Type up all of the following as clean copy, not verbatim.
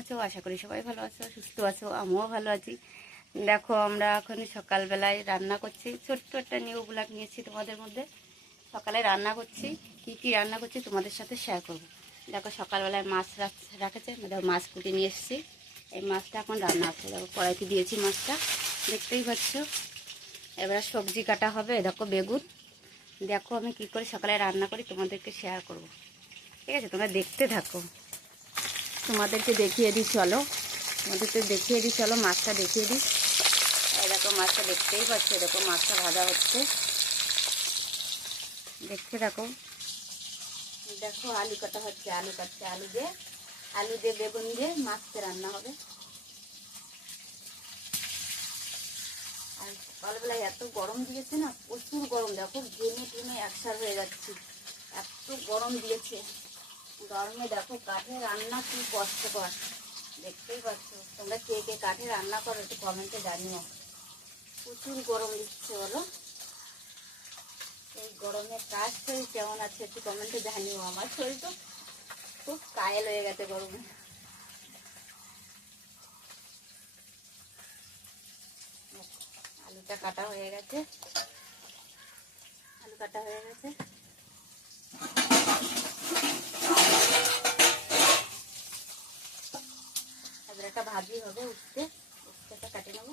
আছো? আশা করি সবাই ভালো আছো, সুস্থ আছো, আমিও ভালো আছি। দেখো আমরা এখন সকালবেলায় রান্না করছি, ছোট্ট একটা নিউ ব্লগ নিয়েছি তোমাদের মধ্যে। সকালে রান্না করছি, কি কি রান্না করছি তোমাদের সাথে শেয়ার করব। দেখো সকালবেলায় মাছ রাখেছে, দেখো মাছ কুটে নিয়ে এসেছি। এই মাছটা এখন রান্না হচ্ছে, দেখো কড়াইতে দিয়েছি মাছটা, দেখতেই পাচ্ছ। এবার সবজি কাটা হবে, দেখো বেগুন। দেখো আমি কি করে সকালে রান্না করি তোমাদেরকে শেয়ার করব, ঠিক আছে? তোমরা দেখতে থাকো, তোমাদেরকে দেখিয়ে দিই চলো, মাছটা দেখিয়ে দিই। এরকম মাছটা দেখতেই পাচ্ছ, এরকম মাছটা ভাজা হচ্ছে, দেখতে থাকো। দেখো আলু কাটা হচ্ছে, আলু কাটছে, আলু দিয়ে বেগুন দিয়ে মাছটা রান্না হবে। আর সকালবেলায় এত গরম দিয়েছে না, প্রচুর গরম। দেখো ঘেমে টেমে একসার হয়ে যাচ্ছি, এত গরম দিয়েছে। গরমে দেখো কাঠে রান্না কি কষ্টকর, দেখতেই পাচ্ছ। তোমরা কে কে কাঠে রান্না করো একটু কমেন্টে জানিও। প্রচুর গরম দিচ্ছে বলো, এই গরমে কাজ শরীর কেমন আছে একটু কমেন্টে জানিও। আমার শরীর তো খুব কায়েল হয়ে গেছে গরমে। আলুটা কাটা হয়ে গেছে, আলু কাটা হয়ে গেছে। এবার একটা ভাজি হবে, উচ্ছেটা কাটে নেবো।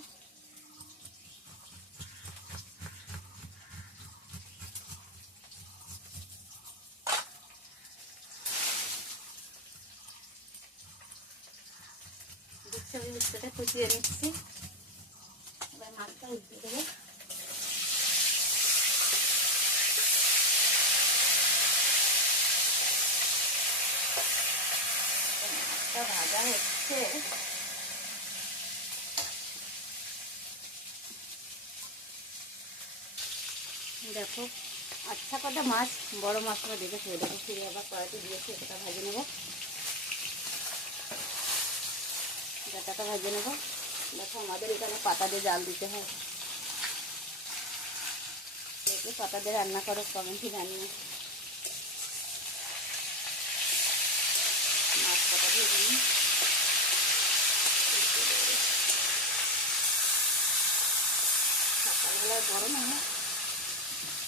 উচ্ছেটা কুচিয়ে নিচ্ছি, এবার মাছটা উঠিয়ে দেবো। মাছটা ভাজা হচ্ছে, দেখো আচ্ছা কটা মাছ, বড় মাছটা দেখে ফেলে দেবো। ফিরে আবার কড়াইতে দিয়েছি, এটা ভেজে নেবো, ডাটাটা ভেজে নেবো। দেখো আমাদের এখানে পাতা দিয়ে জাল দিতে হয়, একটু পাতা দিয়ে রান্না করো কমেন্টে জানিয়ে। মাছ পাতা ভেজে নিই। সকালবেলায় গরমে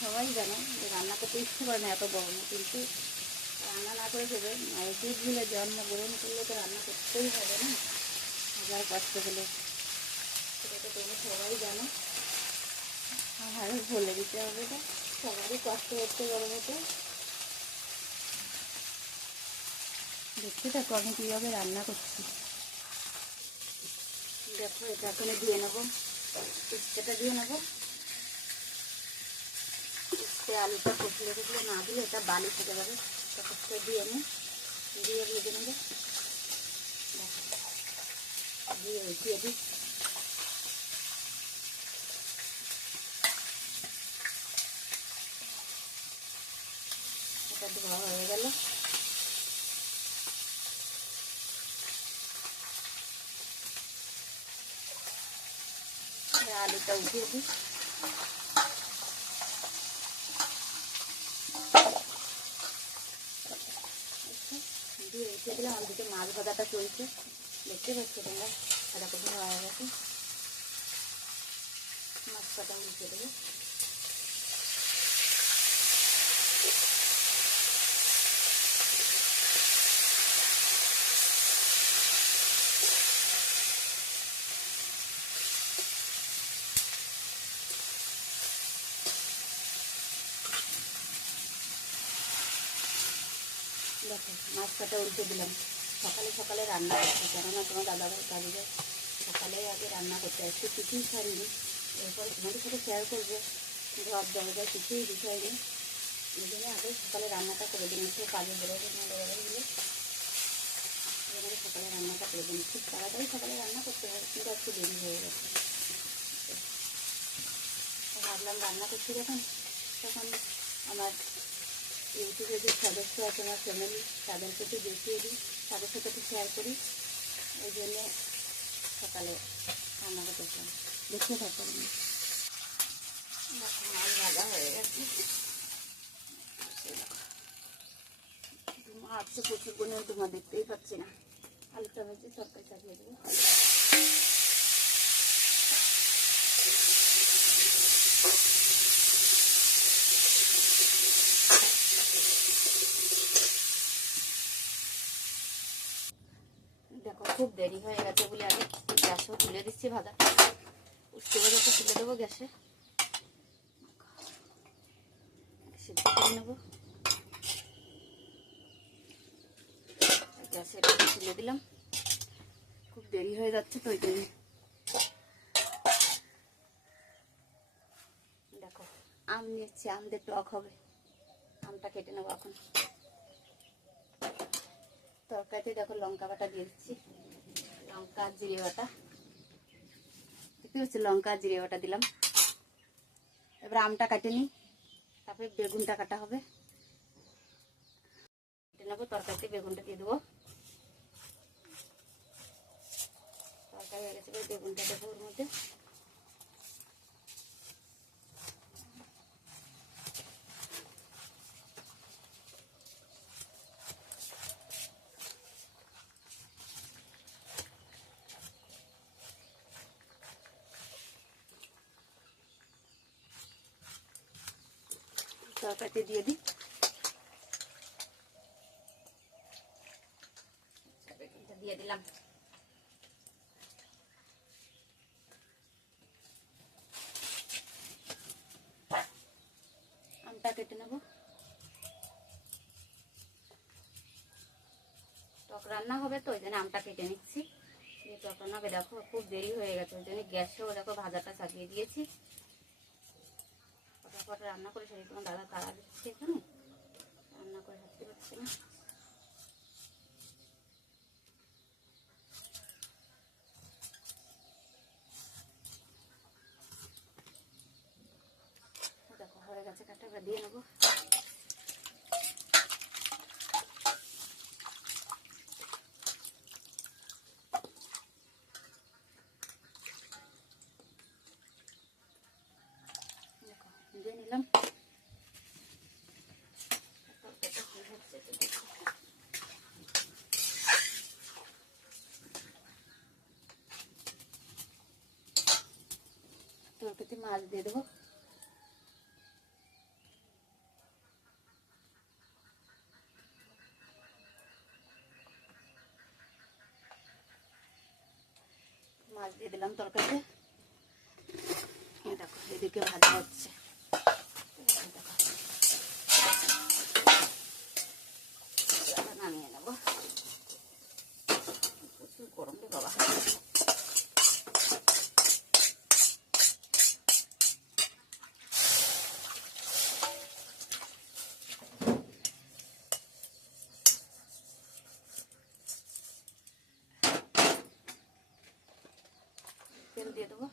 সবাই জানো যে রান্না করতে ইচ্ছে করে না এত গরমে, কিন্তু রান্না না করে দেবে দুধ দিলে জন্মগ্রহণ করলে তো রান্না করতেই হবে না, হাজার কষ্ট হলে। সেটা তো তোমরা সবাই জানো, আর বলে দিতে হবে না, সবারই কষ্ট হচ্ছে গরমেতে। দেখতে থাকো আমি কীভাবে রান্না করছি। দেখো এটা এখানে দিয়ে নেবো, উচ্ছেটা দিয়ে নেবো। উচ্ছে আলুটা কচলে না দিলে এটা বালি থেকে যাবে, উচ্ছে দিয়ে নিই, দিয়ে ভেজে নেবো। দিয়ে উঠিয়ে দিই, এটা ধোয়া হয়ে গেল। আলুটা উঠিয়ে দিই, দিয়ে উঠিয়ে দিলাম। আলুতে মাছ ভাজাটা চলছে, দেখতে পাচ্ছ তোমরা, সাদা কোথাও হয়ে গেছে। মাছ কাটা উঠিয়ে দেবো। দেখো মাছ কাটা উল্টে দিলাম। সকালে সকালে রান্না করছি, কেননা তোমার দাদাভাই কাজে যায়, সকালে আগে রান্না করতে আসছি, কিছুই ছাড়িনি। এরপরে তোমাদের সাথে শেয়ার করবো, ঘর দরজা কিছুই বিষয় নেই, এই জন্য আগে সকালে রান্নাটা করে দিন। একটু কাজে বেরোবে না বেরোবে বলে সকালে রান্নাটা করে দিন। খুব তাড়াতাড়ি সকালে রান্না করতে হবে, কিন্তু একটু দেরি হয়ে গেছে। ভাবলাম রান্না করছি যখন, তখন আমার ইউটিউবে যে সদস্য আছে আমার ফ্যামিলি, তাদেরকে একটু দেখিয়ে দিই, তাদের সাথে একটু শেয়ার করি, ওই জন্যে সকালে রান্না করতেছিলাম। দেখতে থাকো, মাছ ভাজা হয়ে গেছে। মাছ তো প্রচুর পরিমাণে তোমরা দেখতেই পাচ্ছি না, আলুটা ভেজে তরকারি চাপিয়ে দেবো। দেখো খুব দেরি হয়ে গেছে বলে আগে গ্যাসও তুলে দিচ্ছি, ভাজা উঠতে ভাজাটা তুলে দেবো গ্যাসে, সিদ্ধ করে নেবো। গ্যাসে তুলে দিলাম, খুব দেরি হয়ে যাচ্ছে তো ওই জন্য। দেখো আম নিচ্ছি, আমদের টক হবে, আমটা কেটে নেবো এখন। তরকারিতে দেখো লঙ্কা বাটা দিয়ে দিচ্ছি, লঙ্কা জিরে বাটা, দেখতে পাচ্ছি লঙ্কা জিরে বাটা দিলাম। এবার আমটা কাটে নিই, তারপরে বেগুনটা কাটা হবে, কেটে নেবো। তরকারিতে বেগুনটা দিয়ে দেবো, তরকারি হয়ে গেছে, বেগুনটা দেবো ওর মধ্যে। তরকারিতে দিয়ে দিই, বেগুনটা দিয়ে দিলাম। আমটা কেটে নেবো, টক রান্না হবে তো ওই জন্য আমটা কেটে নিচ্ছি। টক রান্না হবে, দেখো খুব দেরি হয়ে গেছে ওই জন্য গ্যাসেও দেখো ভাজাটা চাপিয়ে দিয়েছি। ফটাফট রান্না করে সেই তোমার দাদা তাড়া দিচ্ছে, এখানে রান্না করে থাকতে পারছি না। দেখো হয়ে গেছে, কাঁটাটা দিয়ে নেবো। দিয়ে নিলাম, তরকারিতে মাছ দিয়ে দেবো। মাছ দিয়ে দিলাম তরকারিতে। দেখো এদিকে ভাজা হচ্ছে, নামিয়ে নেবো। প্রচুর গরম রে বাবা। তেল দিয়ে দেবো,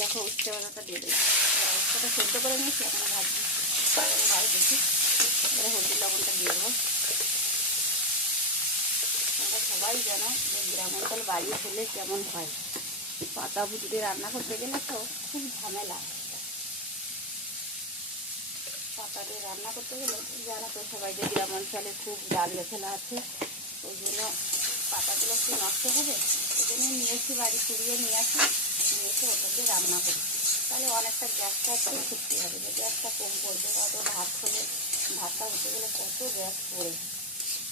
দেখো উচ্ছে বাজাটা দিয়ে দেবো। উচ্ছেটা সেদ্ধ করে নিয়েছি, এখন ভাজছি, ভালো দেখি। এবারে হলুদ লবণটা দিয়ে দেবো। আমরা সবাই জানো যে গ্রাম অঞ্চল বাড়ি হলে কেমন হয়, পাতা ভুজিতে রান্না করতে গেলে তো খুব ঝামেলা। পাতা দিয়ে রান্না করতে গেলে জানো তো সবাই যে গ্রাম অঞ্চলে খুব ডাল গাছালা আছে, ওই জন্য পাতাগুলো একটু নষ্ট হবে। ওই জন্য নিয়ে এসে বাড়ি কুড়িয়ে নিয়ে আসি, নিয়ে এসে ওটা দিয়ে রান্না করি, তাহলে অনেকটা গ্যাসটা একটু ছুটতে হবে, যে গ্যাসটা কম পড়বে। হয়তো ভাত হলে ভাতটা হতে গেলে কত গ্যাস পড়ে,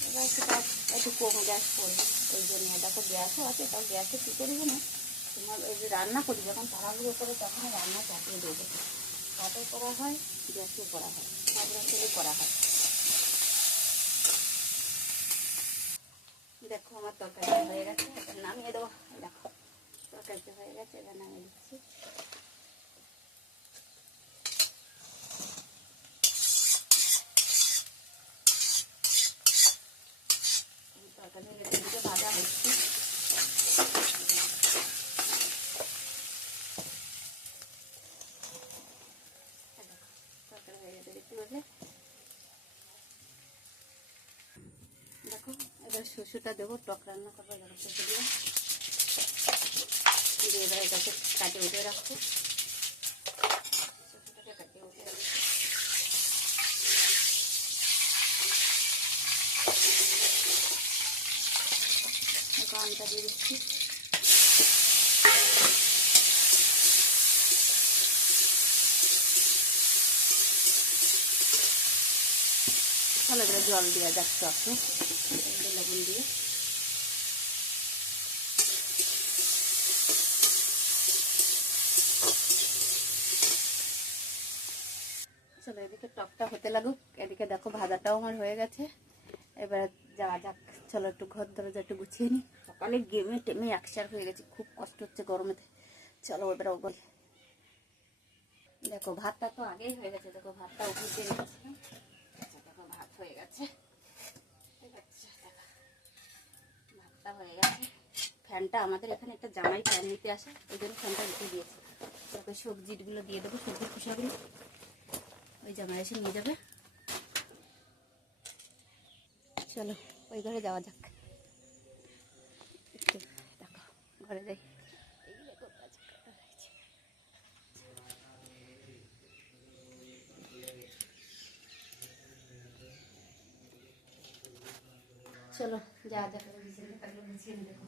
এবার সেটা একটু কম গ্যাস পড়বে। ওই জন্য দেখো গ্যাসও আছে, তাও গ্যাসে কী করবে না, তোমার ওই যে রান্না করি যখন তাড়াহুড়ো করে তখন রান্না চাপিয়ে দেবো। ভাতও করা হয়, গ্যাসও করা হয়, সব রকমই করা হয়। দেখো আমার তরকারিটা হয়ে গেছে, এবার নামিয়ে দেবো। দেখো তরকারিটা হয়ে গেছে, এবার নামিয়ে দিচ্ছি। তরকারি এদিকে ভাজা হচ্ছে, তরকারি হয়ে গেছে দেখতে পাচ্ছি। দেখো এবার শস্যটা দেবো, টক রান্না করবো। দেখো শস্য দিয়ে এবার এটাকে কাটে উঠে রাখবো, কাটে উঠে রাখবো। আমটা দিয়ে দিচ্ছি। ভালো করে জল দেওয়া যাচ্ছে আপনি লবণ দিয়ে। চলো এদিকে টকটা হতে লাগুক, এদিকে দেখো ভাজাটাও আমার হয়ে গেছে। এবার যাওয়া যাক, চলো একটু ঘর দরজা একটু গুছিয়ে নিই। সকালে গেমে টেমে একসার হয়ে গেছে, খুব কষ্ট হচ্ছে গরমেতে। চলো এবার ওগুলো দেখো, ভাতটা তো আগেই হয়ে গেছে, দেখো ভাতটা উঠিয়ে নিচ্ছিলাম। দেখো ভাত হয়ে গেছে, ভাতটা হয়ে গেছে। ফ্যানটা আমাদের এখানে একটা জামাই ফ্যান নিতে আসে, ওই জন্য ফ্যানটা উঠে দিয়েছে। তারপরে সবজিগুলো দিয়ে দেবো, সবজির খোসাগুলো ওই জামাই এসে নিয়ে যাবে। চলো ওই ঘরে যাওয়া যাক, একটু দেখো ঘরে যাই। চলো যা যা করে বিছানা কাটলো গুছিয়ে নি, দেখো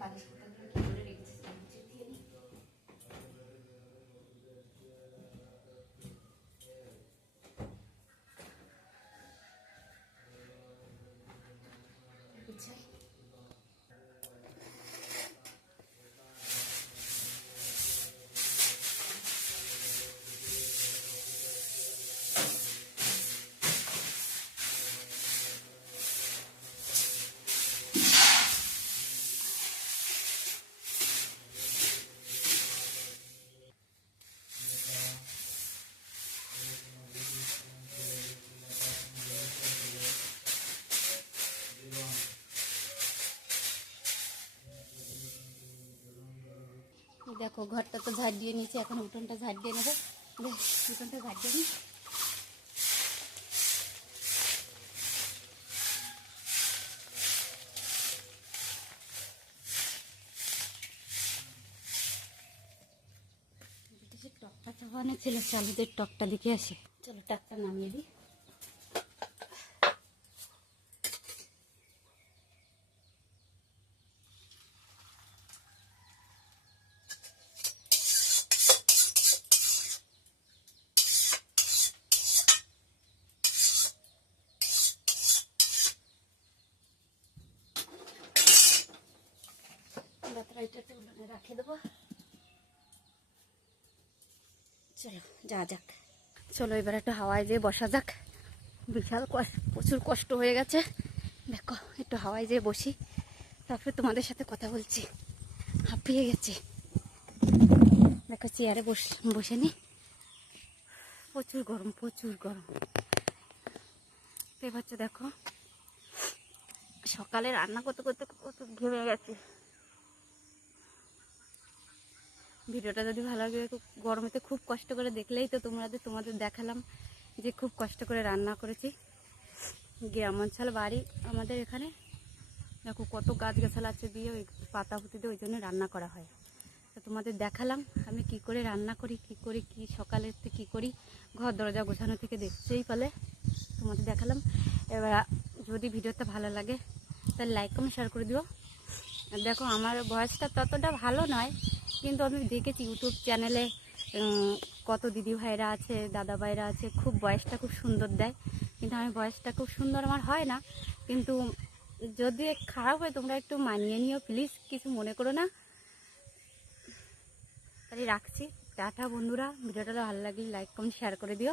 বালিশ পত্রগুলো কি করে রেখেছি গুছিয়ে দিয়ে নি। গুছাই। দেখো ঘরটা তো ঝাড় দিয়ে নিয়েছি, এখন উঠোনটা ঝাড় দিয়ে নেবো। উঠোনটা ঝাড় দিয়ে নিই। টকটা চাপানো ছিল, চালুদের টকটা দেখে আসে। চলো টকটা নামিয়ে দিই। রাখে দেবো। চলো যা যাক, চলো এবার একটু হাওয়ায় যেয়ে বসা যাক। বিশাল প্রচুর কষ্ট হয়ে গেছে, দেখো একটু হাওয়ায় যেয়ে বসি, তারপরে তোমাদের সাথে কথা বলছি। হাঁপিয়ে গেছি, দেখো চেয়ারে বসে নি, প্রচুর গরম প্রচুর গরম। এবার দেখো সকালে রান্না করতে করতে কত ঘেমে গেছে। ভিডিওটা যদি ভালো লাগে, গরমেতে খুব কষ্ট করে দেখলেই তো তোমাদের দেখালাম যে খুব কষ্ট করে রান্না করেছি। গ্রামাঞ্চল বাড়ি আমাদের এখানে, দেখো কত গাছগাছালা আছে দিয়ে ওই পাতা পুঁতি দিয়ে ওই জন্য রান্না করা হয়। তো তোমাদের দেখালাম আমি কি করে রান্না করি, কি সকালের কি করি, ঘর দরজা গোছানো থেকে দেখতেই পেলে তোমাদের দেখালাম। এবার যদি ভিডিওটা ভালো লাগে তাহলে লাইক কমেন্ট শেয়ার করে দিও। দেখো আমার ভয়েসটা ততটা ভালো নয়, কিন্তু আমি দেখেছি ইউটিউব চ্যানেলে কত দিদি ভাইরা আছে, দাদা ভাইরা আছে, খুব ভয়েসটা খুব সুন্দর দেয়, কিন্তু আমি ভয়েসটা খুব সুন্দর আমার হয় না। কিন্তু যদি খারাপ হয় তোমরা একটু মানিয়ে নিও প্লিজ, কিছু মনে করো না। তাই রাখছি, টাটা বন্ধুরা। ভিডিওটা ভালো লাগলে লাইক কমেন্ট শেয়ার করে দিও।